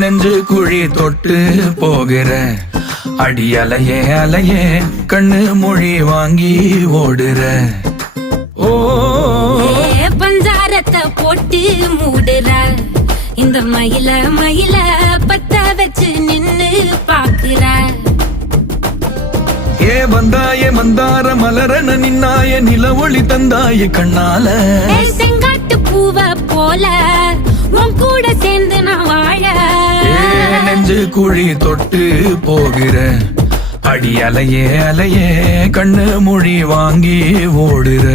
நெஞ்சு குழி தொட்டு போகிற அடி அலையே அலையே கண்ணு மொழி வாங்கி ஓடுற. ஓ பஞ்சாரத்தை போட்டு மூடுற இந்த மயில மயில பத்த வச்சு நின்னு பாக்குற. வந்தாய மந்தார மலரன நின்னாய நில ஒளி தந்தாய கண்ணால. செங்காட்டு பூவ போல உன் கூட சேர்ந்து நான் வாழ. நெஞ்சு குழி தொட்டு போகிற அடி அலையே அலையே கண்ணு மொழி வாங்கி ஓடுற.